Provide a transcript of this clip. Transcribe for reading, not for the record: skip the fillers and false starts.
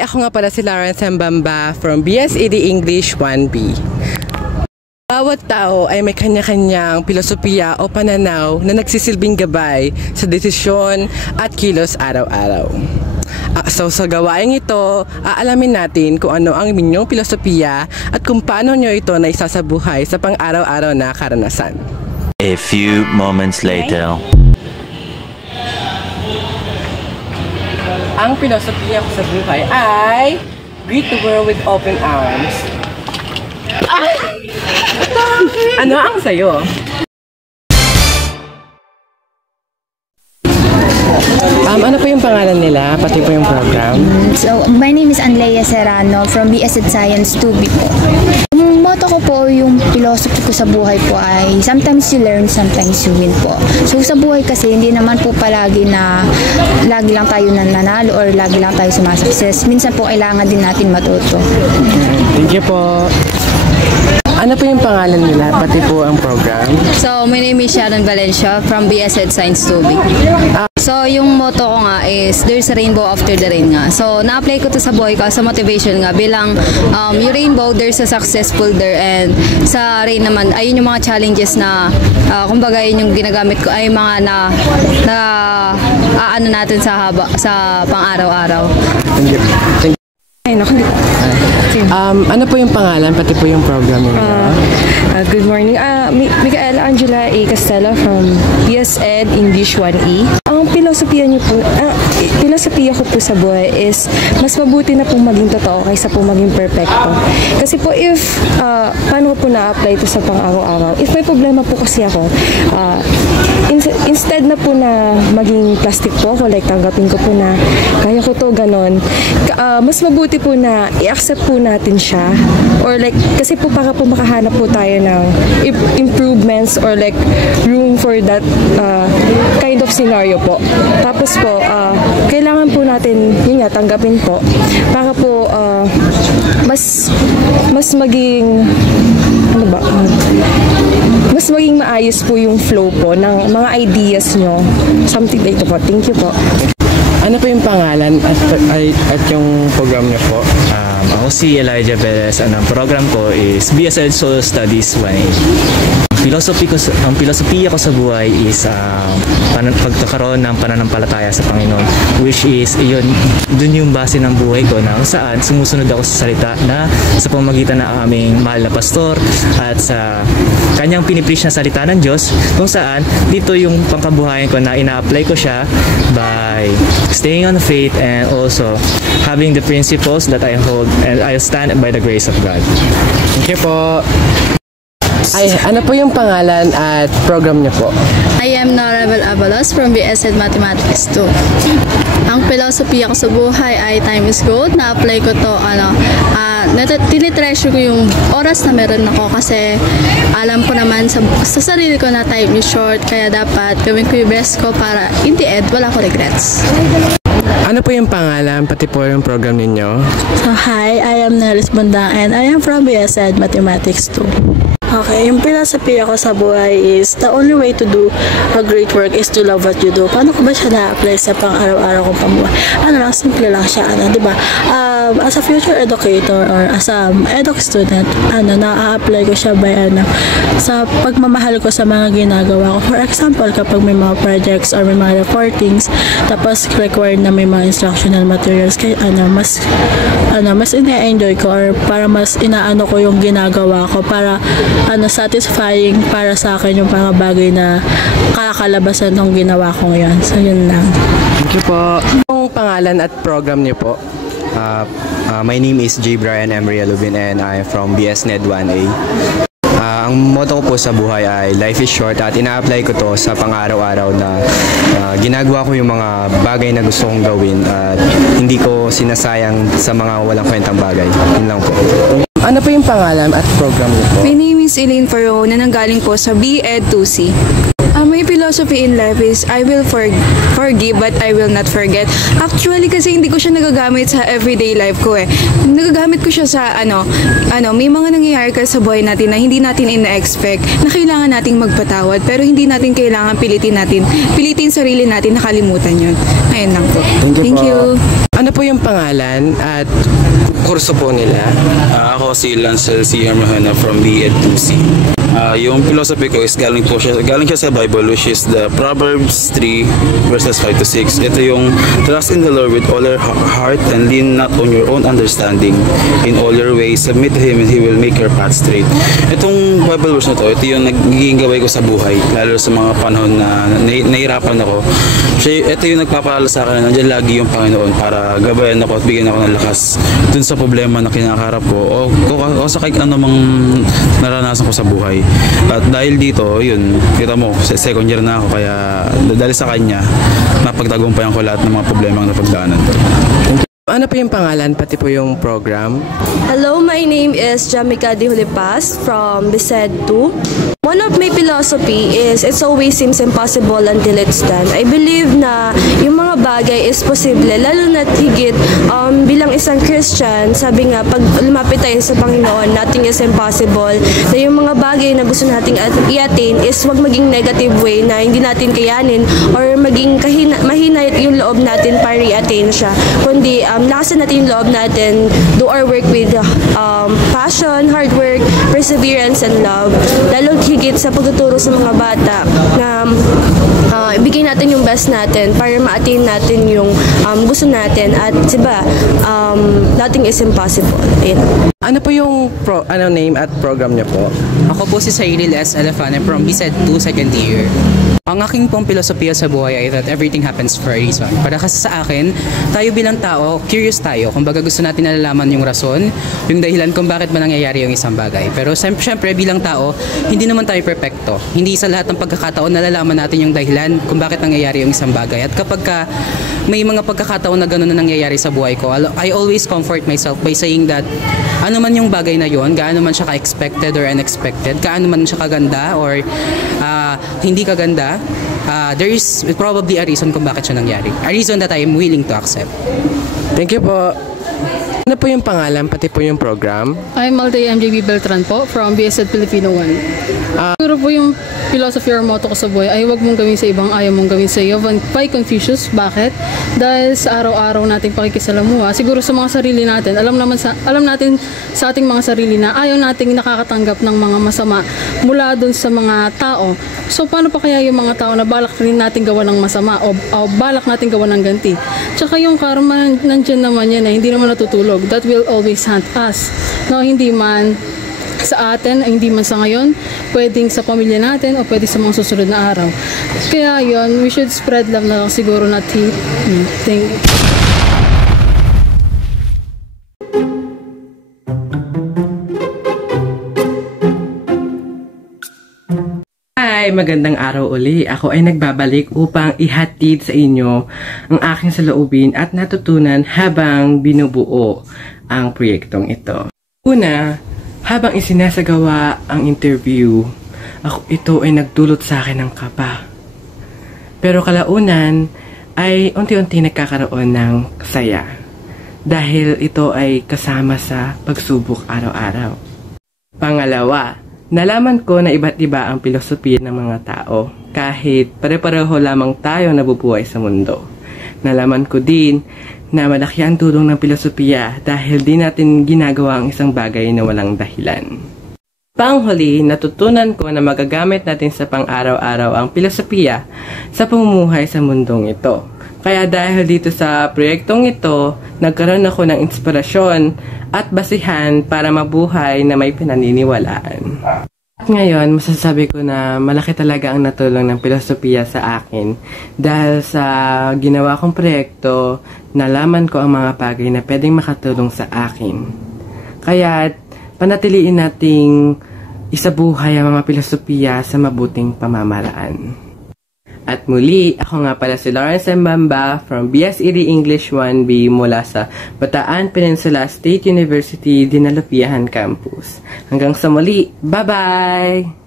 Hi, ako nga pala si Lawrence Mbamba from BSED English 1B. Bawat tao ay may kanya-kanyang filosofiya o pananaw na nagsisilbing gabay sa desisyon at kilos araw-araw. So sa gawaing ito, aalamin natin kung ano ang inyong filosofiya at kung paano nyo ito na isasabuhay sa pang-araw-araw na karanasan. A few moments later. Ang filosofiya ko sa buhay ay greet the world with open arms. Ano ang sayo? Ano po yung pangalan nila, pati po yung program? So, my name is Anleia Serrano from BSED Science 2B po. Yung motto ko po, yung philosophy ko sa buhay po ay sometimes you learn, sometimes you win po. So, sa buhay kasi, hindi naman po palagi na lagi lang tayo nananalo or lagi lang tayo sumasukses. Minsan po, kailangan din natin matuto. Thank you po. Ano po yung pangalan nila, pati po ang program? So, my name is Sharon Valencia from BSED Science 2B. So, yung motto ko nga is, there's a rainbow after the rain nga. So, na-apply ko to sa buhay ko sa motivation nga bilang yung rainbow, there's a successful there, and sa rain naman, ayun yung mga challenges na kumbaga yun yung ginagamit ko ay mga ano natin sa pang-araw-araw. Thank you. Ay, naku, ano po yung pangalan, pati po yung program nyo? Good morning. Micaela Angela A. Castella from BSED English 1E. Ang filosofiya ko po sa buhay is mas mabuti na pong maging totoo kaysa po maging perfecto. Kasi po paano ko po na-apply ito sa pang-araw-araw? If may problema po kasi ako, instead na po na maging plastic po ako, like tanggapin ko po na kaya ko to, ganon. Mas mabuti po na i-accept po natin siya, or like, kasi po para po makahanap po tayo ng improvements or like room for that kind of scenario po. Tapos po, kailangan po natin yun nga, tanggapin po para po mas maging mas maging maayos po yung flow po ng mga ideas nyo, something like ito po. Thank you po. Ano po yung pangalan at yung program niyo po? Ako si Elijah Perez. Ang program ko is BSED Social Studies 1A. Ang filosofiya ko sa buhay is pagkakaroon ng pananampalataya sa Panginoon, which is dun yung base ng buhay ko na kung saan sumusunod ako sa salita na sa pamamagitan ng aming mahal na pastor at sa kanyang pinipreach na salita ng Diyos, kung saan dito yung pangkabuhayan ko na ina-apply ko siya by staying on faith and also having the principles that I hold, and I stand by the grace of God. Thank you po. Ay, ano po yung pangalan at program niyo po? I am Norabel Avalos from BSED Mathematics 2. Ang philosophy ko sa buhay ay time is gold. Na-apply ko to, tinitreasure ko yung oras na meron ako kasi alam ko naman sa sarili ko na time is short, kaya dapat gawin ko yung best ko para in the end, wala ko regrets. Ano po yung pangalan, pati po yung program ninyo? So, hi, I am Neris Bundang and I am from BSED Mathematics 2. Okay, yung philosophy ako sa buhay is the only way to do a great work is to love what you do. Paano ko ba siya na-apply sa pang-araw-araw kong pamuhay? Simple lang siya, diba? As a future educator or as a eduk student, na-apply ko siya by, sa pagmamahal ko sa mga ginagawa ko. For example, kapag may mga projects or may mga reportings, tapos required na may mga instructional materials, kaya mas ina-enjoy ko or para mas inaano ko yung ginagawa ko para satisfying para sa akin yung mga bagay na kakalabasan ng ginawa ko ngayon. So, yun lang. Thank you po. Yung pangalan at program niyo po? My name is J. Brian Emery Alubin and I'm from BSNED 1A. Ang motto ko po sa buhay ay life is short at ina-apply ko to sa pang-araw-araw na ginagawa ko yung mga bagay na gusto kong gawin at hindi ko sinasayang sa mga walang kwentang bagay. Yun lang po. Ano po yung pangalan at program niyo po? My name is Elaine Faro na nanggaling po sa BEd 2C. My philosophy in life is I will forgive but I will not forget. Actually kasi hindi ko siya nagagamit sa everyday life ko eh. Nagagamit ko siya sa may mga nangyayari ka sa buhay natin na hindi natin ina-expect na kailangan nating magpatawad pero hindi natin kailangan pilitin sarili natin nakalimutan yun. Ayun lang po. Thank you. Ano po yung pangalan at kurso po nila? Ako si Lancel C. Hermahana from BEd 2C. Yung philosophy ko is galing siya sa Bible, which is the Proverbs 3 verses 5 to 6. Ito yung trust in the Lord with all your heart and lean not on your own understanding. In all your ways, submit to Him and He will make your path straight. Itong Bible verse na to, ito yung nagiging gaway ko sa buhay, lalo sa mga panahon na nahihirapan ako. Ito yung nagpapaalala sa akin na nandiyan lagi yung Panginoon para gabayan ako at bigyan ako ng lakas dun sa problema na kinakarap ko o sa kahit anumang naranasan ko sa buhay. At dahil dito, yun, kita mo, second year na ako, kaya dahil sa kanya, napagtagumpayan ko lahat ng mga problema na napagdaanan ko. Ano po yung pangalan, pati po yung program? Hello, my name is Jamika Dihulipas from BESED 2. One of my philosophy is it always seems impossible until it's done. I believe na yung mga bagay is posible, lalo na higit bilang isang Christian, sabi nga, pag lumapit tayo sa Panginoon, nothing is impossible. Na yung mga bagay na gusto nating i-attain is wag maging negative way na hindi natin kayanin or maging mahina yung loob natin para i-attain siya. Kundi lakasan natin yung loob natin, do our work with passion, hard work, perseverance, and love. Lalo higit sa pagtuturo sa mga bata na ibigay natin yung best natin para ma-attain natin yung gusto natin at diba, nothing is impossible. Ayun. Ano po yung name at program niyo po? Ako po si Cyril S. Alafana from BESED 2 second year. Ang aking pong filosofiya sa buhay ay that everything happens for a reason. Para kasi sa akin, tayo bilang tao, curious tayo. Kung baga gusto natin nalalaman yung rason, yung dahilan kung bakit ba nangyayari yung isang bagay. Pero syempre bilang tao, hindi naman tayo perfecto. Hindi sa lahat ng pagkakataon nalalaman natin yung dahilan kung bakit nangyayari yung isang bagay. At kapag may mga pagkakataon na gano'n na nangyayari sa buhay ko, I always comfort myself by saying that ano man yung bagay na yon, gaano man siya ka-expected or unexpected, gaano man siya kaganda or hindi kaganda, there is probably a reason kung bakit siya nangyari. A reason that I am willing to accept. Thank you po. Ano po yung pangalan, pati po yung program? I'm Alday MJB Beltran po from BESED Filipino 1. Siguro po yung philosophy or motto ko sa buhay ay huwag mong gawin sa ibang, ayaw mong gawin sa iyo. Why Confucius? Bakit? Dahil sa araw-araw nating pakikisalamuha, siguro sa mga sarili natin, alam natin sa ating mga sarili na ayaw nating nakakatanggap ng mga masama mula dun sa mga tao. So paano pa kaya yung mga tao na balak rin natin gawa ng masama o balak natin gawa ng ganti? Tsaka yung karma, nandyan naman yan hindi naman natutulog. That will always haunt us. No, hindi man sa atin, hindi man sa ngayon, pwedeng sa pamilya natin o pwede sa mga susunod na araw. Kaya yon, we should spread love na lang siguro, not hate. Thank you. Hi! Magandang araw uli. Ako ay nagbabalik upang ihatid sa inyo ang aking saloobin at natutunan habang binubuo ang proyektong ito. Una, habang isinasagawa ang interview, ito ay nagdulot sa akin ng kaba. Pero kalaunan ay unti-unti nagkakaroon ng saya dahil ito ay kasama sa pagsubok araw-araw. Pangalawa, nalaman ko na iba't iba ang filosofiya ng mga tao kahit pare-pareho lamang tayo nabubuhay sa mundo. Nalaman ko din na malaki ang tulong ng filosofiya dahil di natin ginagawa ang isang bagay na walang dahilan. Panghuli, natutunan ko na magagamit natin sa pang-araw-araw ang filosofiya sa pamumuhay sa mundong ito. Kaya dahil dito sa proyektong ito, nagkaroon ako ng inspirasyon at basihan para mabuhay na may pinaniniwalaan. At ngayon, masasabi ko na malaki talaga ang natulong ng filosofiya sa akin dahil sa ginawa kong proyekto, nalaman ko ang mga bagay na pwedeng makatulong sa akin. Kaya panatiliin nating isabuhay ang mga filosofiya sa mabuting pamamaraan. At muli, ako nga pala si Lawrence Mbamba from BSED English 1B mula sa Bataan Peninsula State University, Dinalupihan Campus. Hanggang sa muli, bye-bye!